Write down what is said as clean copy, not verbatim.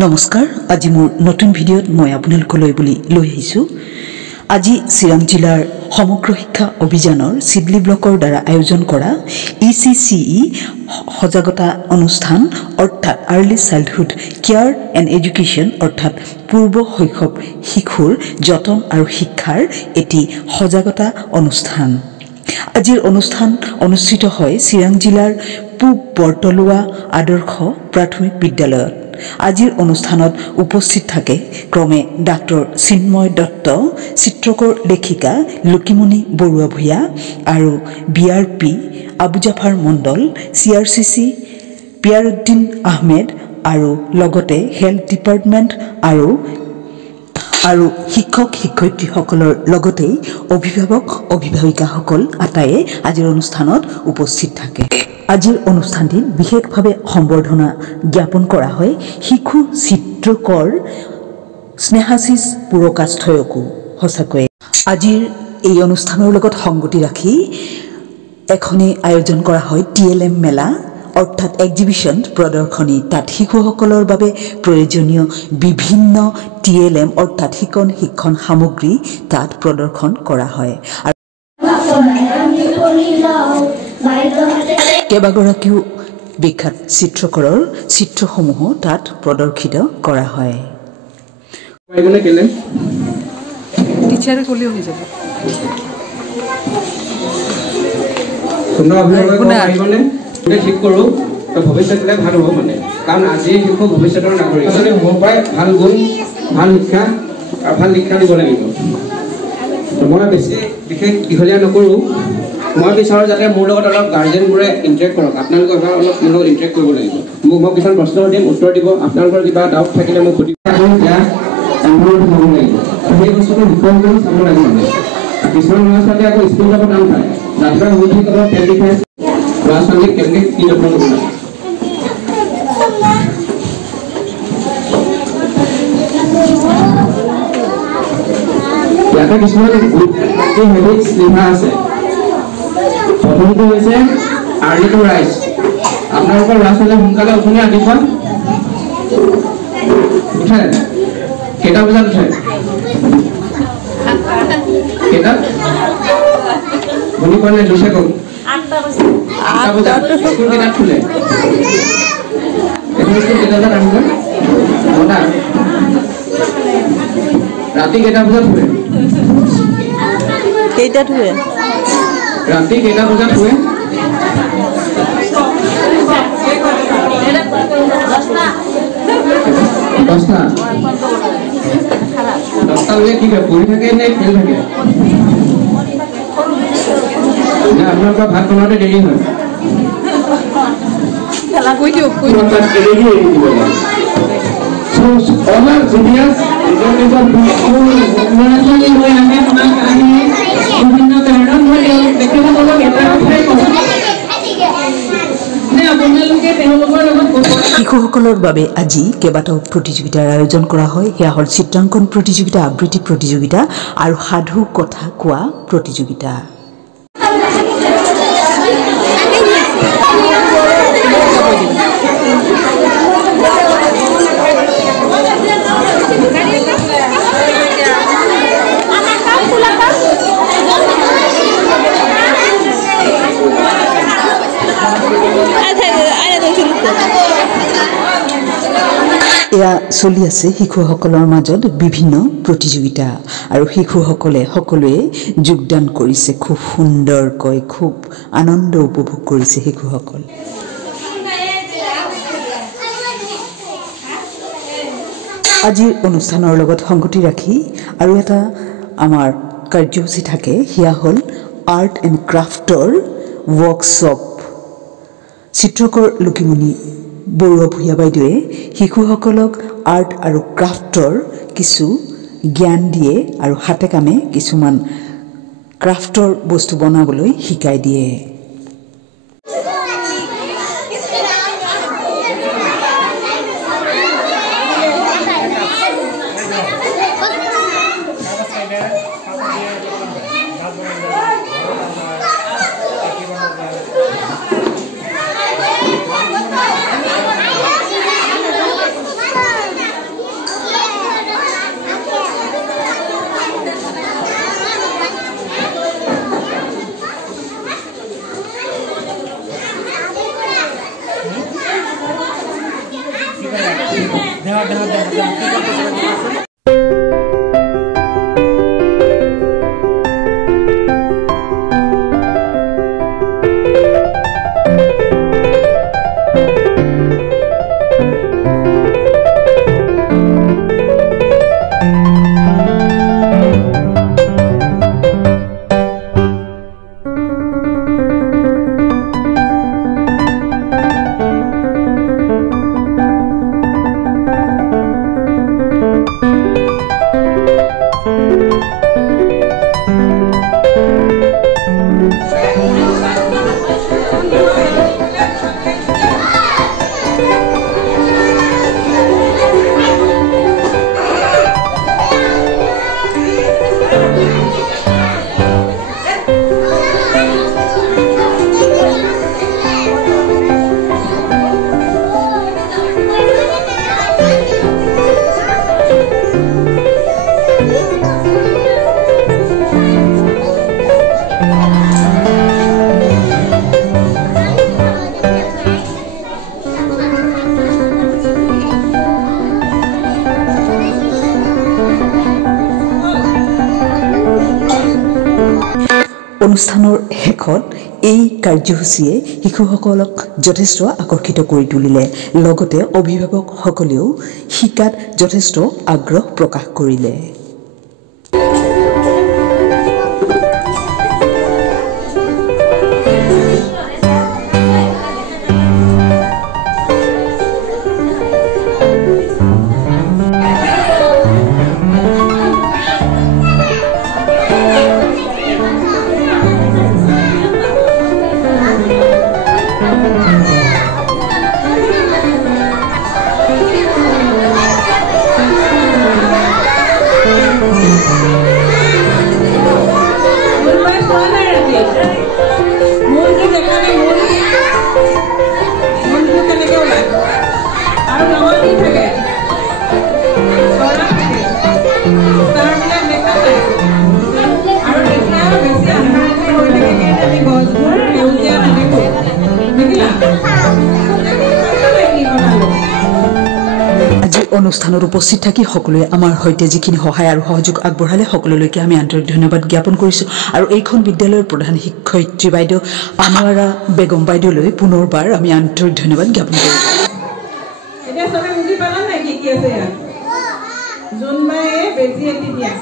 নমস্কাৰ আজি মোৰ নতুন ভিডিঅ'ত মই আপোনালোকলৈ বুলি লৈ আহিছোঁ আজি চিৰাং জিলাৰ সমগ্ৰ শিক্ষা অভিযানৰ চিডলি ব্লকৰ দ্বাৰা আয়োজন কৰা ECCE সজাগতা অনুষ্ঠান অৰ্থাৎ early childhood care and education অৰ্থাৎ পূৰ্ব শৈশৱ শিশুৰ যতন আৰু শিক্ষাৰ এটি সজাগতা অনুষ্ঠান আজিৰ অনুষ্ঠান অনুষ্ঠিত হয় চিৰাং জিলাৰ পূব বৰতলুৱা আদৰ্শ প্ৰাথমিক বিদ্যালয়ত আজিৰ অনুষ্ঠানত উপস্থিত থাকে ক্ৰমে ডাক্তৰ চিন্ময় দত্ত চিত্ৰকৰ লেখিকা লুকিমণি বৰুৱা ভূঞা আৰু BRP আবু জাফাৰ মণ্ডল CRCC পিয়াৰুদ্দিন আহমেদ আৰু লগতে হেল্থ ডিপাৰ্টমেণ্ট আৰু শিক্ষক শিক্ষয়িত্ৰীসকলৰ লগতে অভিভাৱক অভিভাৱিকাসকল আটায়ে আজিৰ অনুষ্ঠানত উপস্থিত থাকে আজিৰ অনুষ্ঠানটিত বিশেষভাৱে সম্বৰ্ধনা জ্ঞাপন কৰা হয় শিশু চিত্ৰকৰ স্নেহাশিস পুৰকাষ্ঠয়কো সঁচাকৈ আজিৰ এই অনুষ্ঠানৰ লগত সংগতি ৰাখি এখনি আয়োজন কৰা হয় TLM মেলা অৰ্থাৎ এক্সিবিশন প্ৰদৰ্শনী তাত শিশুসকলৰ বাবে প্ৰয়োজনীয় বিভিন্ন TLM অৰ্থাৎ শিক্ষণ সামগ্ৰী তাত প্ৰদৰ্শন কৰা হয় কেইবাগৰাকীও বিখ্যাত চিত্ৰকৰৰ চিত্ৰসমূহ তাত প্ৰদৰ্শিত কৰা হয় টিচাৰে ক'লে হৈ যাব ঠিক কৰোঁ ভৱিষ্যতলৈ ভাল হ'ব মানে কাৰণ আজি শিশু ভৱিষ্যতৰ নাগৰিক মোৰ পৰাই ভাল গুণ ভাল শিক্ষা আৰু ভাল শিক্ষা দিব লাগিব মই বেছি বিশেষ দীঘলীয়া নকৰোঁ মই বিচাৰোঁ যাতে মোৰ লগত অলপ গাৰ্জেনবোৰে ইণ্টাৰেক্ট কৰক আপোনালোকে অলপ মোৰ লগত ইণ্টাৰেক্ট কৰিব লাগিব মই কিছুমান প্ৰশ্ন দিম উত্তৰ দিব আপোনালোকৰ কিবা ডাউট থাকিলে মোক সুধিব লাগিব সেই বস্তুটো বিষয় কৰি চাব লাগিব মানে কিছুমান ল'ৰা ছোৱালী আকৌ স্কুল যাব টান পায় ৰাতিপুৱা শুই উঠি অলপ তেল লিখাই ল'ৰা ছোৱালীক কেনেকৈ কি যত্ন কৰিব লাগে ইয়াতে কিছুমান হেবিটছ লিখা আছে প্ৰথমটো হৈছে আৰ্লি টু ৰাইজ আপোনালোকৰ ল'ৰা ছোৱালীয়ে সোনকালে উঠোনে ৰাতিপুৱা উঠে কেইটা বজাত উঠে কেইটা শুনি পোৱা নাই জোৰছে কওক 8টা বজাত স্কুল কেইটাত খোলে স্কুল কেইটা বজাত আহিব 9টা ৰাতি কেইটা বজাত শুৱে কেইটাত শুৱে ৰাতি কেইটা বজাত শুৱে 10টা কি কৰে পঢ়ি থাকে নে খেলি থাকে আপোনালোকৰ ভাত বনাওঁতে দেৰি হয় শিশুসকলৰ বাবে আজি কেইবাটাও প্ৰতিযোগিতাৰ আয়োজন কৰা হয় সেয়া হ'ল চিত্ৰাংকন প্ৰতিযোগিতা আবৃত্তি প্ৰতিযোগিতা আৰু সাধু কথা কোৱা প্ৰতিযোগিতা এয়া চলি আছে শিশুসকলৰ মাজত বিভিন্ন প্ৰতিযোগিতা আৰু শিশুসকলে সকলোৱে যোগদান কৰিছে খুব সুন্দৰকৈ খুব আনন্দ উপভোগ কৰিছে শিশুসকল আজিৰ অনুষ্ঠানৰ লগত সংগতি ৰাখি আৰু এটা আমাৰ কাৰ্যসূচী থাকে সেয়া হ'ল আৰ্ট এণ্ড ক্ৰাফ্টৰ ৱৰ্কশ্বপ চিত্ৰকৰ লুকিমণি বৰুৱা ভূঞা বাইদেৱে শিশুসকলক আৰ্ট আৰু ক্ৰাফ্টৰ কিছু জ্ঞান দিয়ে আৰু হাতে কামে কিছুমান ক্ৰাফ্টৰ বস্তু বনাবলৈ শিকাই দিয়ে অনুষ্ঠানৰ শেষত এই কাৰ্যসূচীয়ে শিশুসকলক যথেষ্ট আকৰ্ষিত কৰি তুলিলে লগতে অভিভাৱকসকলেও শিকাত যথেষ্ট আগ্ৰহ প্ৰকাশ কৰিলে অনুষ্ঠানত উপস্থিত থাকি সকলোৱে আমাৰ হৈতে যিখিনি সহায় আৰু সহযোগ আগবঢ়ালে সকলোলৈকে আমি আন্তৰিক ধন্যবাদ জ্ঞাপন কৰিছোঁ আৰু এইখন বিদ্যালয়ৰ প্ৰধান শিক্ষয়িত্ৰী বাইদেউ আনোৱাৰা বেগম বাইদেউলৈ পুনৰবাৰ আমি আন্তৰিক ধন্যবাদ জ্ঞাপন কৰিছোঁ এতিয়া সবে বুজি পালা নাই কি আছে ইয়াত জোনবাই বেজি এটি দিয়া